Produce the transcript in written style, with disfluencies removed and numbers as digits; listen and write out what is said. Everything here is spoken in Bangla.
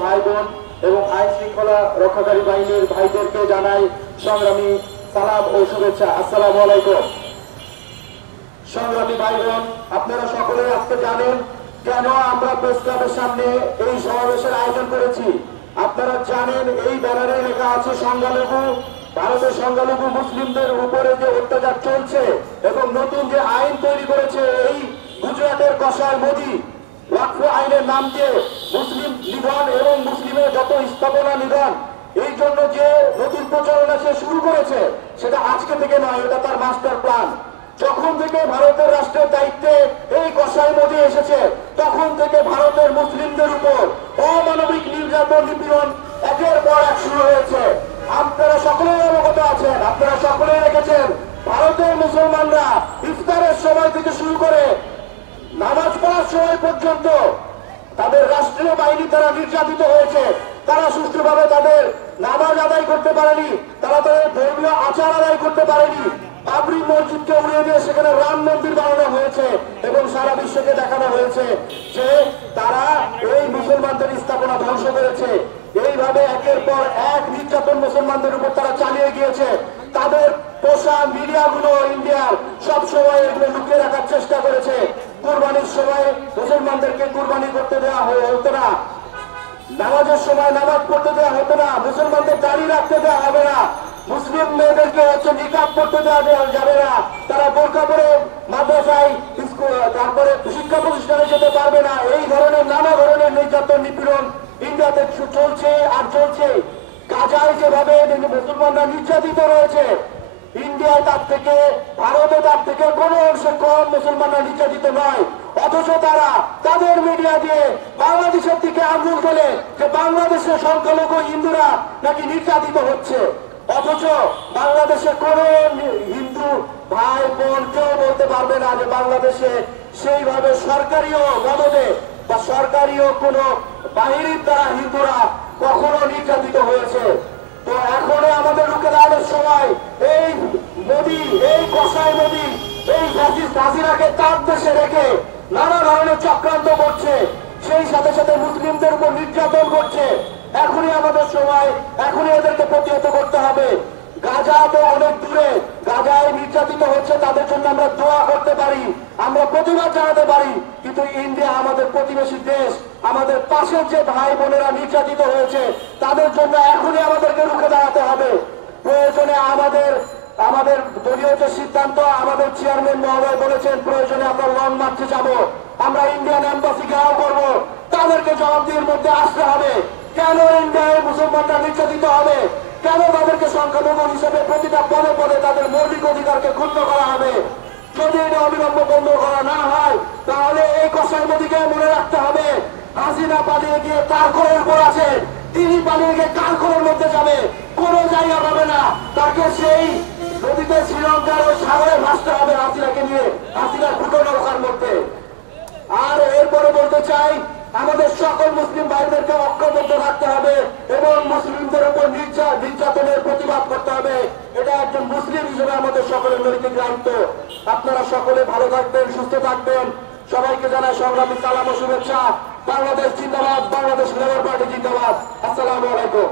ভাই বোন এবং আইন শৃঙ্খলা রক্ষাকারী বাহিনীর ভাইদেরকে জানাই সংগ্রামী সালাম ও শুভেচ্ছা। আসসালামু আলাইকুম। সংগ্রামী ভাই বোন, আপনারা সকলেই আজকে জানেন কেন আমরা প্রেস ক্লাবের সামনে এই সমাবেশের আয়োজন করেছি। আপনারা জানেন এই ব্যানারে লেখা আছে সংখ্যালঘু, ভারতের সংখ্যালঘু মুসলিমদের উপরে যে অত্যাচার চলছে এবং নতুন যে আইন তৈরি করেছে এই গুজরাটের কসাই মোদি, ওয়াকফ আইনের নাম দিয়ে মুসলিম নিধন এবং মুসলিমের যত স্থাপনা নিধন, এই জন্য যে নতুন প্রচারণা সে শুরু করেছে সেটা আজকে থেকে নয়, এটা তার মাস্টার প্ল্যান। যখন থেকে ভারতের রাষ্ট্রের দায়িত্বে এই কসাই মোদি এসেছে তখন থেকে ভারতের মুসলিমদের উপর অমানবিক নির্যাতন নিপীড়ন একের পর এক শুরু হয়েছে। আপনারা সকলেই অবগত আছেন, আপনারা সকলেই রেখেছেন ভারতের মুসলমানরা ইফতারের সময় থেকে শুরু করে নামাজ পড়ার সময় পর্যন্ত তাদের রাষ্ট্রীয় বাহিনী তারা নির্যাতিত হয়েছে। তারা সুষ্ঠুভাবে তাদের নামাজ আদায় করতে পারেনি, তারা তাদের ধর্মীয় আচার আদায় করতে পারেনি। বাবরি মসজিদকে উড়িয়ে দিয়ে সেখানে রাম মন্দির বানানো হয়েছে এবং সারা বিশ্বকে দেখানো হয়েছে যে তারা এই মুসলমানদের স্থাপনা ধ্বংস করেছে। এইভাবে একের পর এক নির্যাতন মুসলমানদের উপর তারা চালিয়ে গিয়েছে। তাদের পোষা মিডিয়াগুলো ইন্ডিয়ার সবসময় এগুলো লুকিয়ে রাখার চেষ্টা করেছে। কুরবানির সময় মুসলমানদেরকে কুরবানি করতে দেওয়া হতো না, নামাজের সময় নামাজ পড়তে দেওয়া হতো না, মুসলমানদের দাড়ি রাখতে দেওয়া হবে না, মুসলিম মেয়েদেরকে নিকাব করতে দেওয়া যাবে না, তারা বোরকা পরে মাদ্রাসায় তারপরে শিক্ষা প্রতিষ্ঠানে যেতে পারবে না। এই ধরনের নানা ধরনের নির্যাতন নিপীড়ন ইন্ডিয়াতে চলছে আর চলছে। গাজায় যেভাবে মুসলমানরা নির্যাতিত রয়েছে, ইন্ডিয়ায় তার থেকে, ভারতে তার থেকে কোনো অংশে কম মুসলমানরা নির্যাতিত নয়। অথচ তারা তাদের মিডিয়া দিয়ে বাংলাদেশের দিকে আঙুল তোলে যে বাংলাদেশের সংখ্যালঘু হিন্দুরা নাকি নির্যাতিত হচ্ছে। অথচ বাংলাদেশে কোন হিন্দু ভাই বোন কেউ বলতে পারবে না যে বাংলাদেশে সেইভাবে সরকারিও মদদে বা সরকারিও কোন বাহিনীর দ্বারা হিন্দুরা কখনো নির্যাতিত হয়েছে। তো এখনো আমাদের রুখে দাঁড়ানোর সময় এই মোদি, এই কসাই মোদি, এই ফ্যাসিস্ট হাসিনাকে তার দেশে রেখে নানা ধরনের চক্রান্ত করছে, সেই সাথে সাথে মুসলিমদের উপর নির্যাতন করছে। এখনই আমাদের সময়, এখনই এদেরকে প্রতিহত করতে হবে। গাজা তো অনেক দূরে, গাজায় নির্যাতিত হচ্ছে, তাদের জন্য আমরা দোয়া করতে পারি, আমরা প্রতিবাদ জানাতে পারি, কিন্তু ইন্ডিয়া আমাদের প্রতিবেশী দেশ, আমাদের পাশের যে ভাই বোনেরা নির্যাতিত হয়েছে তাদের জন্য এখনই আমাদেরকে রুখে দাঁড়াতে হবে। প্রয়োজনে আমাদের দলীয় যে সিদ্ধান্ত, আমাদের চেয়ারম্যান মহোদয় বলেছেন প্রয়োজনে আমরা লং মার্চে যাব, আমরা ইন্ডিয়ান এম্বাসি ঘেরাও করবো, তাদেরকে জবাবদিহির মধ্যে আসতে হবে। কেন ইন্ডিয়ায় মুসলমানরা নির্যাতিত হবে? কেন তাদেরকে সংখ্যালঘু হিসেবে প্রতিটা পদে পদে তাদের মৌলিক অধিকারকে ক্ষুণ্ণ করা হবে? যদি এটা অবিলম্ব বন্ধ করা না হয় তাহলে এই কসাই মোদিকে মনে রাখতে হবে হাসিনা পালিয়ে গিয়ে কালখড়ের উপর আছে, তিনি পালিয়ে গিয়ে কালখড়ের মধ্যে যাবে, কোনো জায়গা পাবে না। তাকে সেই নদীতে শ্রীলঙ্কার ওই সাগরে ভাসতে হবে হাসিনাকে নিয়ে, হাসিনার ফুটো নৌকার মধ্যে। আর এরপরে বলতে চাই আমাদের সকল মুসলিম ভাইদেরকে ঐক্যবদ্ধ থাকতে হবে এবং মুসলিমদের উপর নির্যাতনের প্রতিবাদ করতে হবে। এটা একজন মুসলিম হিসেবে আমাদের সকলের নৈতিক দায়িত্ব। আপনারা সকলে ভালো থাকবেন, সুস্থ থাকবেন। সবাইকে জানাই সংগ্রামী সালাম ও শুভেচ্ছা। বাংলাদেশ জিন্দাবাদ, বাংলাদেশ লেবার পার্টি জিন্দাবাদ। আসসালামু আলাইকুম।